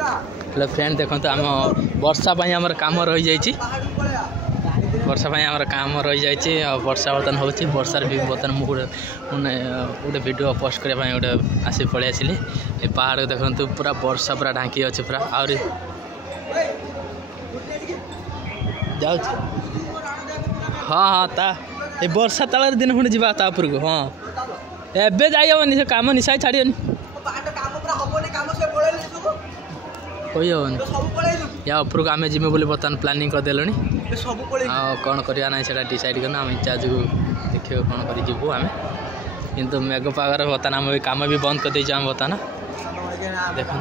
hello friend देखो आम वर्षा आमर काम रही जाइए वर्षा आमर काम रही जाइए वर्षा बर्तन हो वर्षार भी बर्तन मुझे गोटे वीडियो पोस्ट करने गोटे आसी पलि आसली ये पहाड़ देखो पूरा वर्षा पूरा ढांकी अच्छे पूरा आहरी जा हाँ हाँ ता ये वर्षा ताल दिन पुणी जा उपरको हाँ एबे जाइबनी से काम निशा छाड़ियोनी कही हेनी या उपरको आम जी बोली बर्तमान प्लानिंग करदेलु कौन करवा ना से डिसाइड करना आम इच्छा जो देखिए कौन कर जीवु आम किंतु मेघ पागर बर्तमान आम कम भी बंद कर देम बर्तमान देखो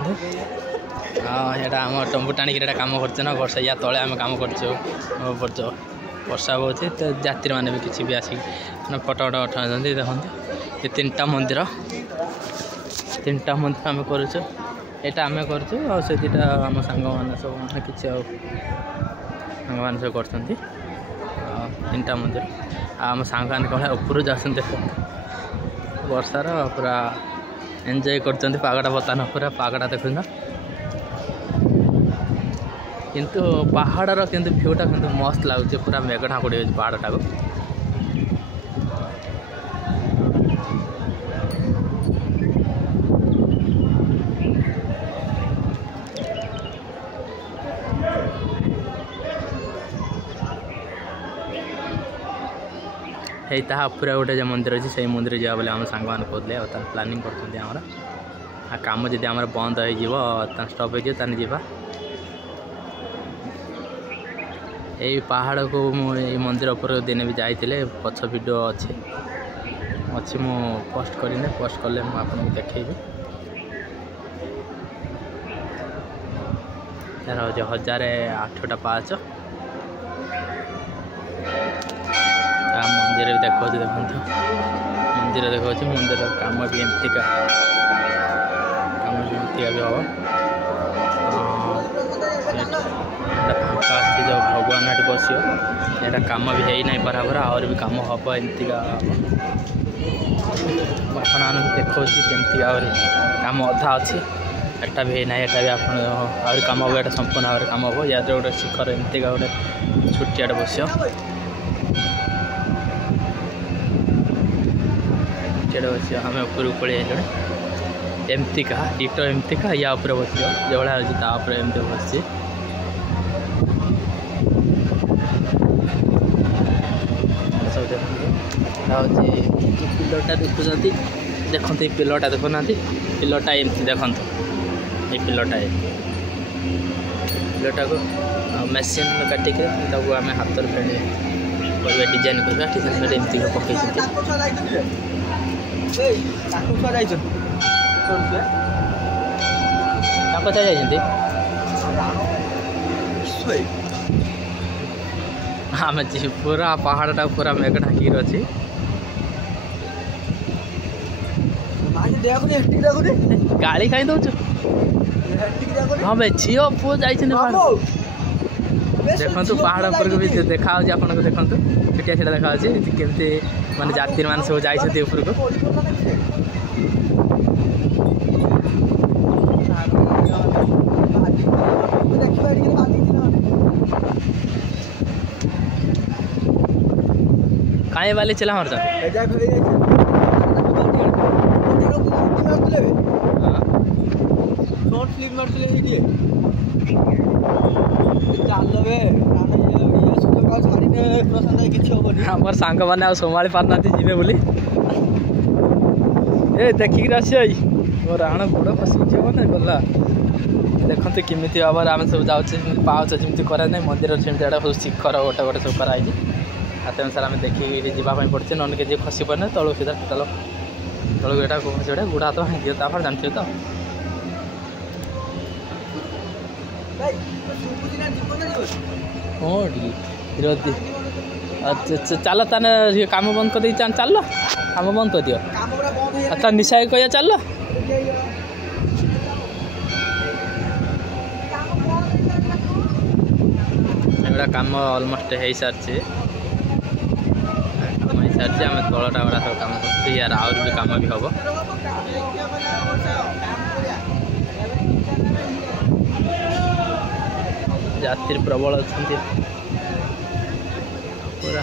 हाँ यहाँ आम टम्बू टाणिक कम कर वर्षा या तले आम कम कर वर्षा बहुत तो यात्री मैंने भी किसी भी आसिक फटो फटो उठा देखो ये तीनटा मंदिर आम करुचु यहाँ आम करुचु और से दुटा आम सांग मैंने सब कि सांग मैंने सब कर तीनटा मंदिर आम सांग मैंने कह ऊपर जाते देख वर्षार पूरा एंजॉय कर पागटा बर्तमान पूरा पागटा देखुन किंतु पहाड़र किंतु भ्यूटा किंतु मस्त लगुच पूरा मेघ ढाकुड़ी पहाड़टा को है पूरा गोटे मंदिर अच्छे से मंदिर जा बोले आम सांग मैंने कहते प्लानिंग कर काम जब आम बंद हो स्टप हो जा यही पहाड़ को ये मंदिर उपर दिन भी जाइए पछ वीडियो अच्छी मु पोस्ट करने पोस्ट कले आपको देखी यार 1008टा पाच मंदिर भी देखो देखो मंदिर देखो मंदिर काम भी एमतीका भी हम फाँका अच्छी जो भगवान ये बस यहाँ कम भी है ना बराबर और भी कम हम एमतीका आपन देखा केमती कम अधा अच्छी एटा भी है एटा भी आप कम हम यहाँ संपूर्ण भाव कम हम या गोटे शिखर एमतीका गोटे छुट्टिया बस बस आम ऊपर पड़े एमतीका डिटो एमतीका या ऊपर बस जो भाया अच्छी एमती बस पिलरटा देखुं देखो ये पिलरटा देखुना पिलरटा एमती देखो ये पिलरटा को मेसीन काटिक आम हाथ डिजाइन करवा डिजाइन एमती पकई आम जी पूरा पहाड़टा पूरा मेघ ढांकी अच्छी गाड़ी कहीं दौच हाँ भाई झी पु जा देखो पहाड़ उपर को भी देखा आपको देखो छुटिया छुटा देखा केमती माने यात्री मान सब जाइए ऊपर को कहीं वाले चला हमारे आमर सांग मैंने संभाली पारना जीवे बोली ए देखिक मो राण गोड़ फसी मैंने गला देखते केमी भाव आम सब जाऊे पाच जमी कराई मंदिर सब शिखर गोटे गोटे सब कराई हाथ सार आम देखिए जावाई पड़े नन के खसी पड़े तलू सीधा टोटाल तलू यहाँ खसी गुड़ हाथ भांगी तापर जानते तो हाँ ठीक चल ताने काम बंद कर चल काम बंद कर दियो अच्छा निशा कह चल एगुड़ा काम अलमोस्ट हो सारी सारी आम तलटा गुड़ा सब कम कर यार आउर भी कम भी हम यात्री प्रबल अच्छा पूरा